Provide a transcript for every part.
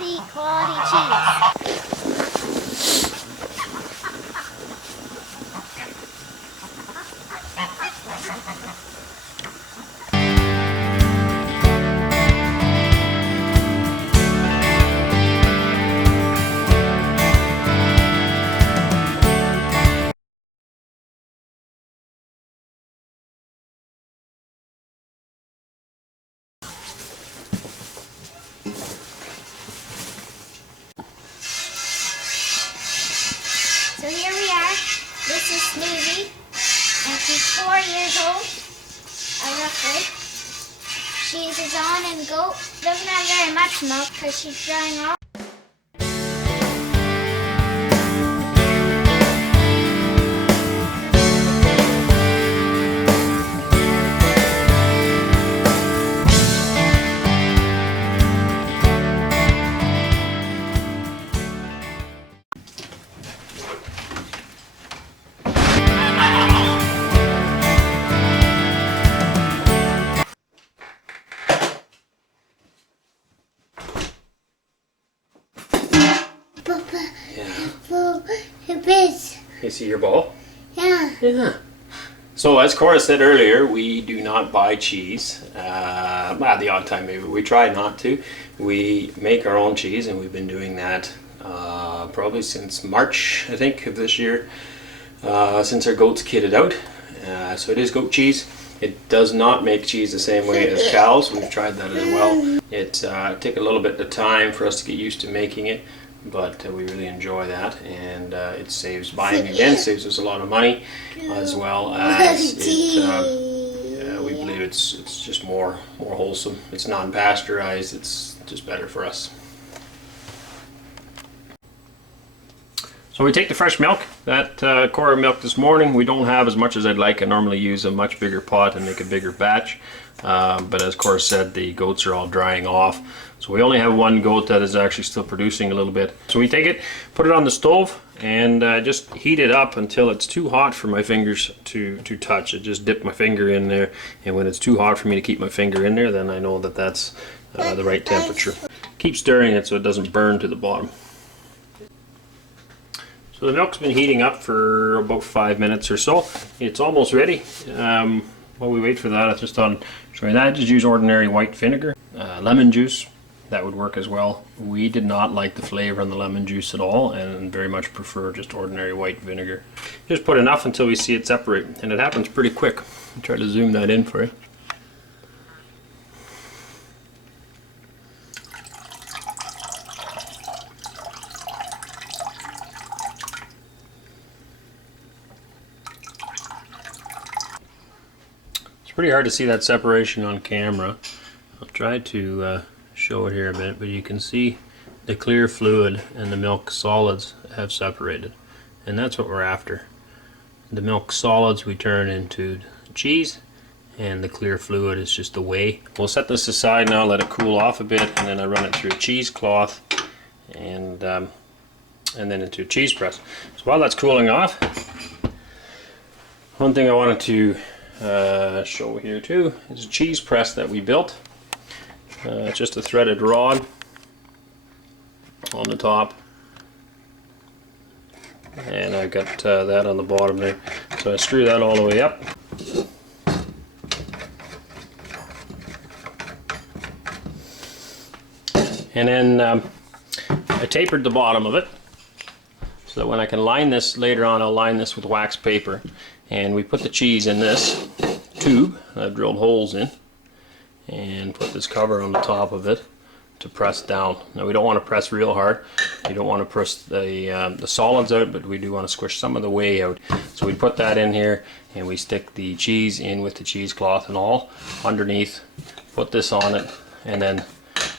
healthy, quality cheese. So here we are. This is Smoothie, and she's 4 years old, roughly. She's a Dawn and goat. Doesn't have very much milk because she's drying off. You see your ball? Yeah. Yeah. So as Cora said earlier, we do not buy cheese. The odd time maybe. We try not to. We make our own cheese, and we've been doing that probably since March, I think, of this year, since our goats kitted out. So it is goat cheese. It does not make cheese the same way as cows. We've tried that as well. It took a little bit of time for us to get used to making it, but we really enjoy that, and it saves buying again, saves us a lot of money, as well as it, we believe it's just more wholesome. It's non-pasteurized. It's just better for us. So we take the fresh milk that Cora milked this morning. We don't have as much as I'd like. I normally use a much bigger pot and make a bigger batch, but as Cora said, the goats are all drying off. So we only have one goat that is actually still producing a little bit. So we take it, put it on the stove, and just heat it up until it's too hot for my fingers to touch. I just dip my finger in there, and when it's too hot for me to keep my finger in there, then I know that that's the right temperature. Keep stirring it so it doesn't burn to the bottom. So the milk's been heating up for about 5 minutes or so. It's almost ready. While we wait for that, I just thought I'd show you that. Just use ordinary white vinegar, lemon juice. That would work as well. We did not like the flavor in the lemon juice at all, and very much prefer just ordinary white vinegar. Just put enough until we see it separate, and it happens pretty quick. I'll try to zoom that in for you. It's pretty hard to see that separation on camera. I'll try to show it here a bit, but you can see the clear fluid and the milk solids have separated, and that's what we're after. The milk solids we turn into cheese, and the clear fluid is just the whey. We'll set this aside now, let it cool off a bit, and then I run it through a cheesecloth and then into a cheese press. So while that's cooling off, one thing I wanted to show here too is a cheese press that we built. It's just a threaded rod on the top, and I've got that on the bottom there. So I screw that all the way up. And then I tapered the bottom of it so that when I can line this later on, I'll line this with wax paper. And we put the cheese in this tube that I've drilled holes in, and put this cover on the top of it to press down. Now we don't want to press real hard. You don't want to press the solids out, but we do want to squish some of the whey out. So we put that in here, and we stick the cheese in with the cheesecloth and all underneath. Put this on it, and then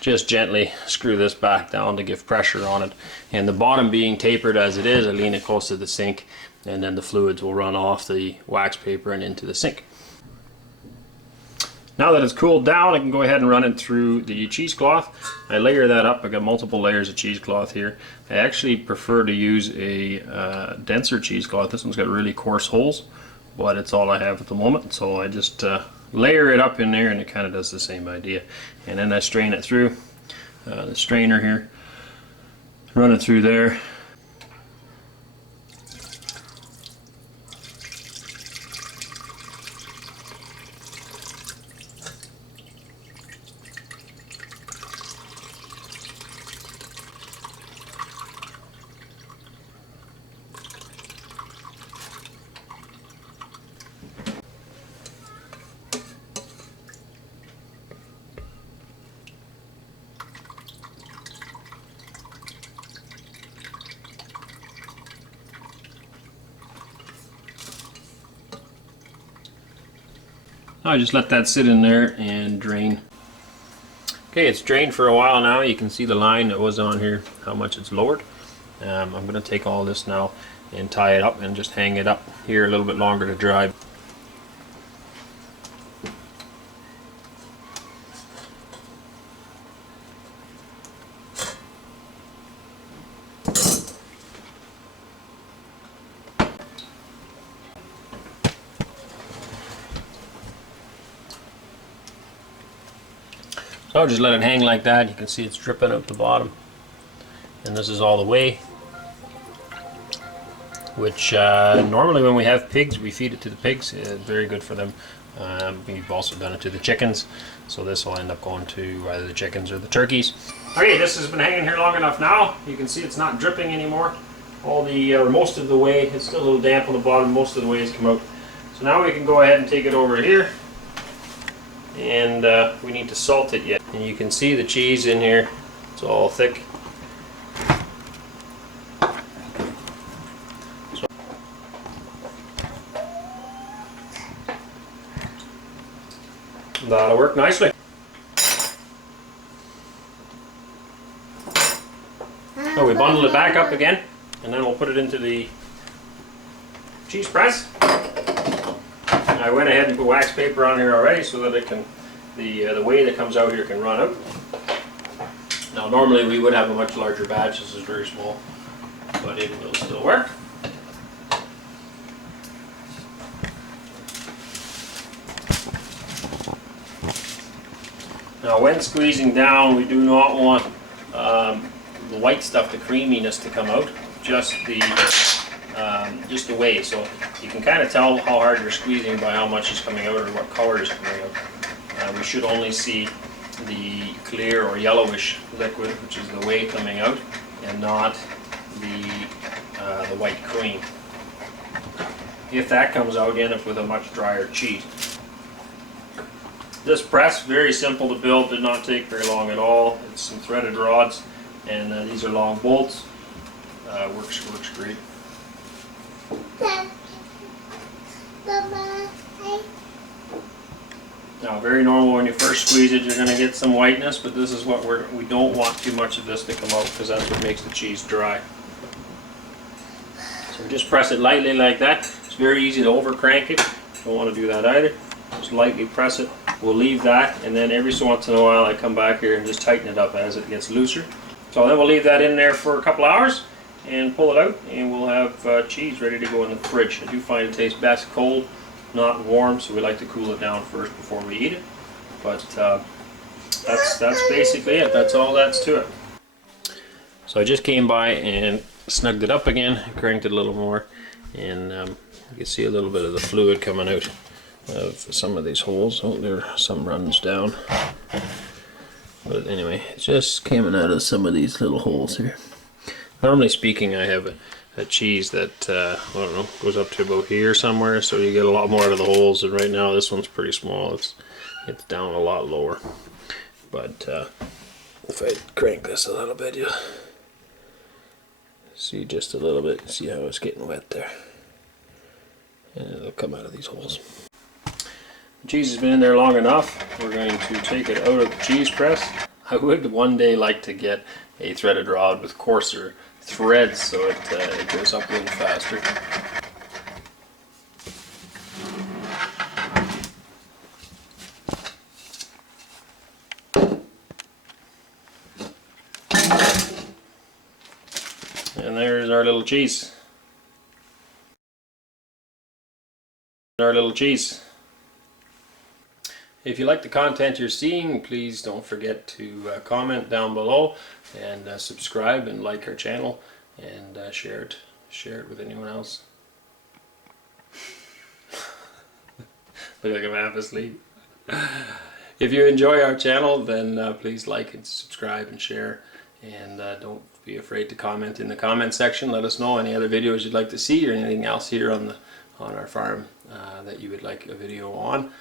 just gently screw this back down to give pressure on it. And the bottom being tapered as it is, I lean it close to the sink, and then the fluids will run off the wax paper and into the sink. Now that it's cooled down, I can go ahead and run it through the cheesecloth. I layer that up. I got multiple layers of cheesecloth here. I actually prefer to use a denser cheesecloth. This one's got really coarse holes, but it's all I have at the moment. So I just layer it up in there, and it kind of does the same idea. And then I strain it through the strainer here. Run it through there. I just let that sit in there and drain. Okay, it's drained for a while now. You can see the line that was on here, how much it's lowered. I'm going to take all this now and tie it up and just hang it up here a little bit longer to dry. So I'll just let it hang like that. You can see it's dripping out the bottom. And this is all the whey, which normally when we have pigs, we feed it to the pigs. It's very good for them. We've also done it to the chickens. So this will end up going to either the chickens or the turkeys. Okay, this has been hanging here long enough now. You can see it's not dripping anymore. All the, or most of the whey, it's still a little damp on the bottom. Most of the whey has come out. So now we can go ahead and take it over here. And we need to salt it yet. And you can see the cheese in here. It's all thick. So that'll work nicely. So we bundle it back up again, and then we'll put it into the cheese press. I went ahead and put wax paper on here already so that it can, the whey that comes out here can run out. Now normally we would have a much larger batch. This is very small, but it will still work. Now when squeezing down, we do not want the white stuff, the creaminess, to come out. Just the whey. So you can kind of tell how hard you're squeezing by how much is coming out or what color is coming out. We should only see the clear or yellowish liquid, which is the whey coming out, and not the white cream. If that comes out, you end up with a much drier cheese. This press, very simple to build, did not take very long at all. It's some threaded rods, and these are long bolts. Works great. Now, very normal when you first squeeze it, you're going to get some whiteness, but this is what we don't want too much of this to come out because that's what makes the cheese dry. So just press it lightly like that. It's very easy to over crank it. Don't want to do that either. Just lightly press it. We'll leave that, and then every so once in a while I come back here and just tighten it up as it gets looser. So then we'll leave that in there for a couple hours and pull it out, and we'll have cheese ready to go in the fridge. I do find it tastes best cold, not warm, so we like to cool it down first before we eat it. But that's basically it. That's all that's to it. So I just came by and snugged it up again, cranked it a little more, and you can see a little bit of the fluid coming out of some of these holes. Oh, there, some runs down. But anyway, it's just coming out of some of these little holes here. Normally speaking, I have a cheese that, I don't know, goes up to about here somewhere, so you get a lot more out of the holes, and right now this one's pretty small. It's down a lot lower. But if I crank this a little bit, you'll see just a little bit. See how it's getting wet there. And it'll come out of these holes. The cheese has been in there long enough. We're going to take it out of the cheese press. I would one day like to get a threaded rod with coarser threads so it goes up a little faster. And there's our little cheese. Our little cheese. If you like the content you're seeing, please don't forget to comment down below and subscribe and like our channel and share it with anyone else. Look like I'm half asleep. If you enjoy our channel, then please like and subscribe and share, and don't be afraid to comment in the comment section. Let us know any other videos you'd like to see or anything else here on our farm that you would like a video on.